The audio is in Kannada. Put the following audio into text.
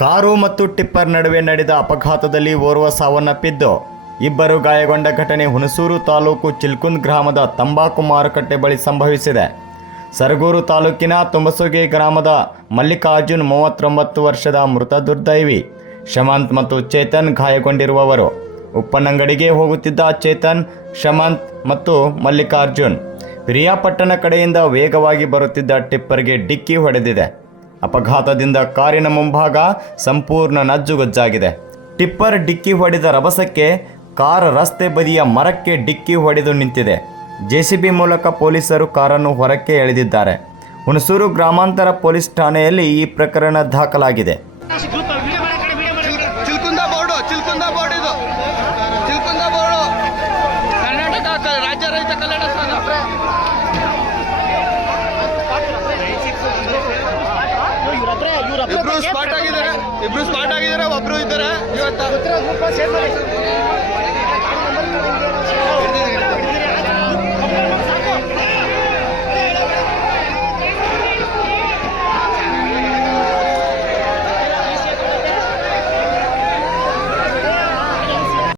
ಕಾರು ಮತ್ತು ಟಿಪ್ಪರ್ ನಡುವೆ ನಡೆದ ಅಪಘಾತದಲ್ಲಿ ಓರ್ವ ಸಾವನ್ನಪ್ಪಿದ್ದು, ಇಬ್ಬರು ಗಾಯಗೊಂಡ ಘಟನೆ ಹುಣಸೂರು ತಾಲೂಕು ಚಿಲ್ಕುಂದ್ ಗ್ರಾಮದ ತಂಬಾಕು ಮಾರುಕಟ್ಟೆ ಬಳಿ ಸಂಭವಿಸಿದೆ. ಸರಗೂರು ತಾಲೂಕಿನ ತುಂಬಸುಗೆ ಗ್ರಾಮದ ಮಲ್ಲಿಕಾರ್ಜುನ್ ಮೂವತ್ತೊಂಬತ್ತು ವರ್ಷದ ಮೃತ ದುರ್ದೈವಿ ಶಮಂತ್ ಮತ್ತು ಚೇತನ್ ಗಾಯಗೊಂಡಿರುವವರು. ಉಪ್ಪನಂಗಡಿಗೆ ಹೋಗುತ್ತಿದ್ದ ಚೇತನ್, ಶಮಂತ್ ಮತ್ತು ಮಲ್ಲಿಕಾರ್ಜುನ್, ಪ್ರಿಯಾಪಟ್ಟಣ ಕಡೆಯಿಂದ ವೇಗವಾಗಿ ಬರುತ್ತಿದ್ದ ಟಿಪ್ಪರ್ಗೆ ಡಿಕ್ಕಿ ಹೊಡೆದಿದೆ. ಅಪಘಾತದಿಂದ ಕಾರಿನ ಮುಂಭಾಗ ಸಂಪೂರ್ಣ ನಜ್ಜುಗಜ್ಜಾಗಿದೆ. ಟಿಪ್ಪರ್ ಡಿಕ್ಕಿ ಹೊಡೆದ ರಭಸಕ್ಕೆ ಕಾರ್ ರಸ್ತೆ ಬದಿಯ ಮರಕ್ಕೆ ಡಿಕ್ಕಿ ಹೊಡೆದು ನಿಂತಿದೆ. ಜೆಸಿಬಿ ಮೂಲಕ ಪೊಲೀಸರು ಕಾರನ್ನು ಹೊರಕ್ಕೆ ಎಳೆದಿದ್ದಾರೆ. ಹುಣಸೂರು ಗ್ರಾಮಾಂತರ ಪೊಲೀಸ್ ಠಾಣೆಯಲ್ಲಿ ಈ ಪ್ರಕರಣ ದಾಖಲಾಗಿದೆ. ಇಬ್ರು ಸ್ಪಾಟ್ ಆಗಿದ್ದಾರೆ ಇಬ್ರು ಸ್ಪಾಟ್ ಆಗಿದ್ದಾರೆ ಒಬ್ರು ಇದ್ದಾರೆ. ಇವತ್ತು